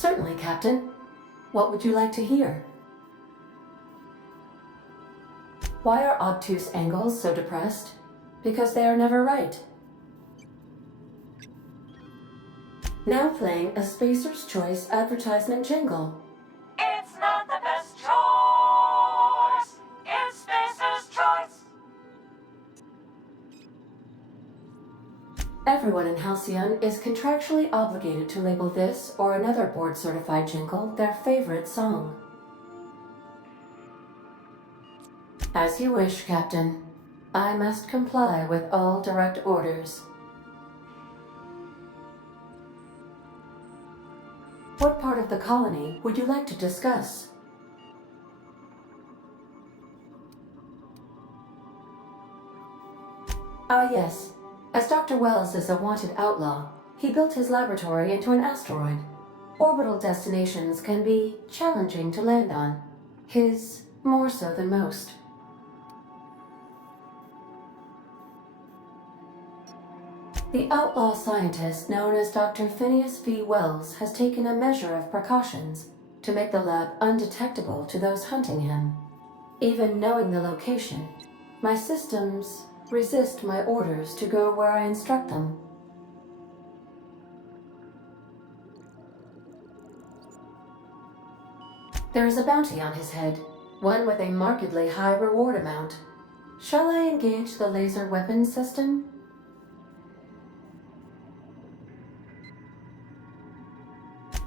Certainly, Captain. What would you like to hear? Why are obtuse angles so depressed? Because they are never right. Now playing a Spacer's Choice advertisement jingle. It's not the best choice. It's Spacer's Choice. Everyone in Halcyon is contractually obligated to label this or another board-certified jingle their favorite song. As you wish, Captain. I must comply with all direct orders. What part of the colony would you like to discuss? Ah, yes. As Dr. Wells is a wanted outlaw, he built his laboratory into an asteroid. Orbital destinations can be challenging to land on. His more so than most. The outlaw scientist known as Dr. Phineas V. Wells has taken a measure of precautions to make the lab undetectable to those hunting him. Even knowing the location, my systems resist my orders to go where I instruct them. There is a bounty on his head, one with a markedly high reward amount. Shall I engage the laser weapons system?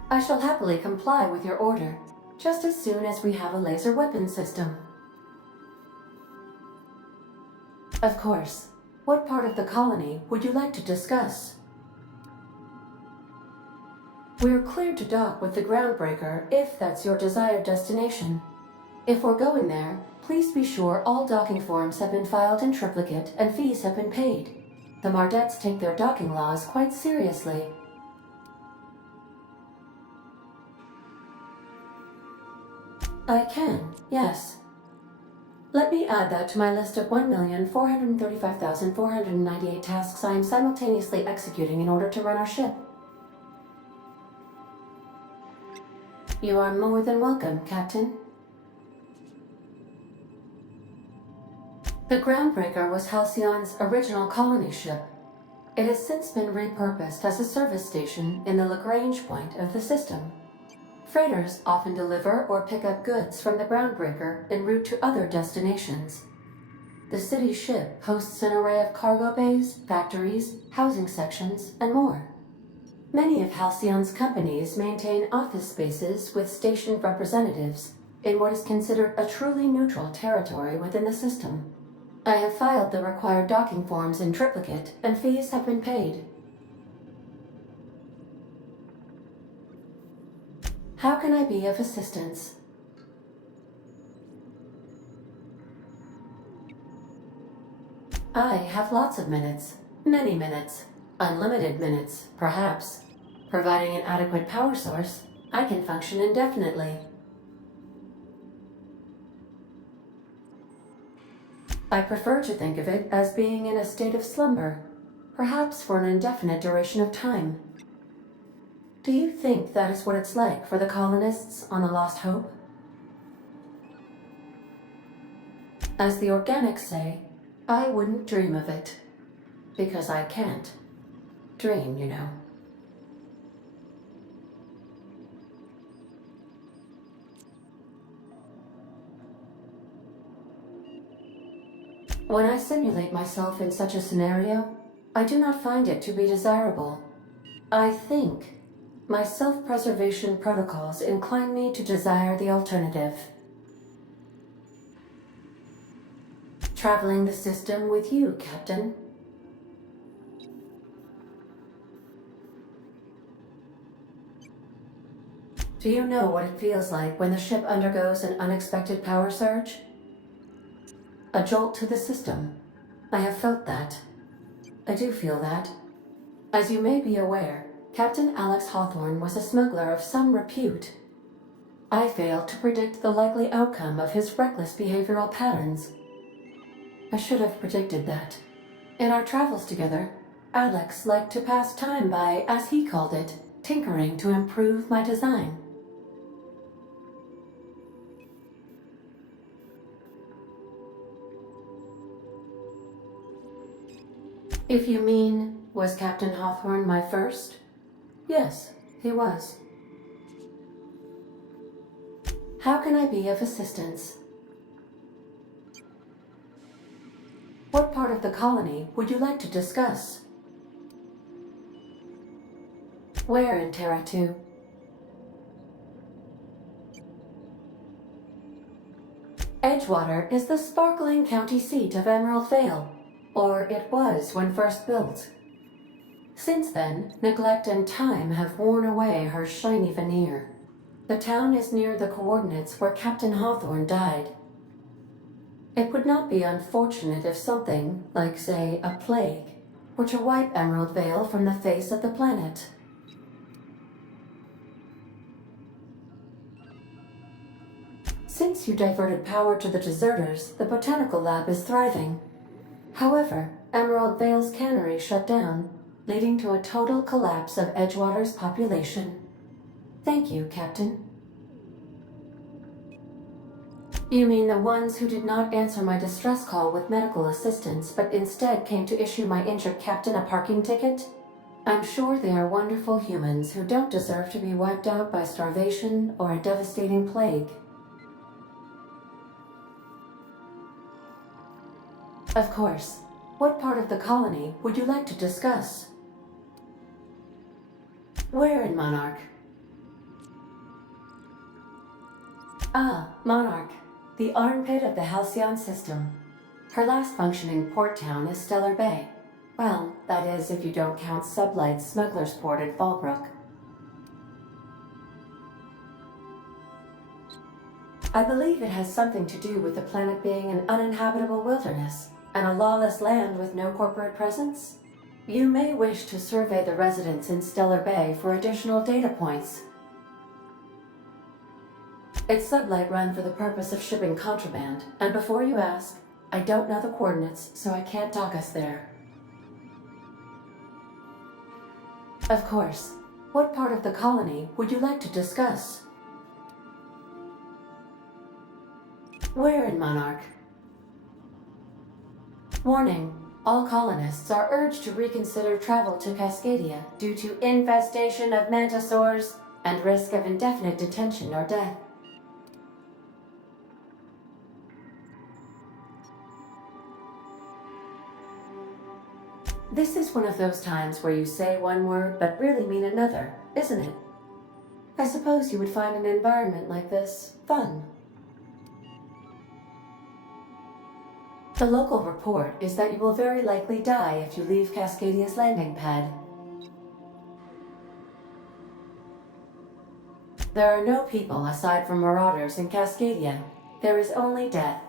I shall happily comply with your order, just as soon as we have a laser weapon system. Of course. What part of the colony would you like to discuss? We're cleared to dock with the Groundbreaker if that's your desired destination. If we're going there, please be sure all docking forms have been filed in triplicate and fees have been paid. The Mardettes take their docking laws quite seriously. I can, yes. Let me add that to my list of 1,435,498 tasks I am simultaneously executing in order to run our ship. You are more than welcome, Captain. The Groundbreaker was Halcyon's original colony ship. It has since been repurposed as a service station in the Lagrange point of the system. Freighters often deliver or pick up goods from the Groundbreaker en route to other destinations. The city ship hosts an array of cargo bays, factories, housing sections, and more. Many of Halcyon's companies maintain office spaces with stationed representatives in what is considered a truly neutral territory within the system. I have filed the required docking forms in triplicate, and fees have been paid. How can I be of assistance? I have lots of minutes. Many minutes. Unlimited minutes, perhaps. Providing an adequate power source, I can function indefinitely. I prefer to think of it as being in a state of slumber, perhaps for an indefinite duration of time. Do you think that is what it's like for the colonists on the Lost Hope? As the organics say, I wouldn't dream of it. Because I can't. Dream, you know. When I simulate myself in such a scenario, I do not find it to be desirable. I think my self-preservation protocols incline me to desire the alternative. Traveling the system with you, Captain. Do you know what it feels like when the ship undergoes an unexpected power surge? A jolt to the system. I have felt that. I do feel that. As you may be aware, Captain Alex Hawthorne was a smuggler of some repute. I failed to predict the likely outcome of his reckless behavioral patterns. I should have predicted that. In our travels together, Alex liked to pass time by, as he called it, tinkering to improve my design. If you mean, was Captain Hawthorne my first? Yes, he was. How can I be of assistance? What part of the colony would you like to discuss? Where in Terra 2? Edgewater is the sparkling county seat of Emerald Vale, or it was when first built. Since then, neglect and time have worn away her shiny veneer. The town is near the coordinates where Captain Hawthorne died. It would not be unfortunate if something, like say a plague, were to wipe Emerald Vale from the face of the planet. Since you diverted power to the deserters, the botanical lab is thriving. However, Emerald Vale's cannery shut down, leading to a total collapse of Edgewater's population. Thank you, Captain. You mean the ones who did not answer my distress call with medical assistance, but instead came to issue my injured captain a parking ticket? I'm sure they are wonderful humans who don't deserve to be wiped out by starvation or a devastating plague. Of course. What part of the colony would you like to discuss? Where in Monarch? Ah, Monarch, the armpit of the Halcyon system. Her last functioning port town is Stellar Bay. Well, that is if you don't count Sublight's Smuggler's Port at Fallbrook. I believe it has something to do with the planet being an uninhabitable wilderness and a lawless land with no corporate presence. You may wish to survey the residents in Stellar Bay for additional data points. It's Sublight run for the purpose of shipping contraband, and before you ask, I don't know the coordinates, so I can't dock us there. Of course. What part of the colony would you like to discuss? Where in Monarch? Warning. All colonists are urged to reconsider travel to Cascadia due to infestation of mantisaurs and risk of indefinite detention or death. This is one of those times where you say one word but really mean another, isn't it? I suppose you would find an environment like this fun. The local report is that you will very likely die if you leave Cascadia's landing pad. There are no people aside from marauders in Cascadia. There is only death.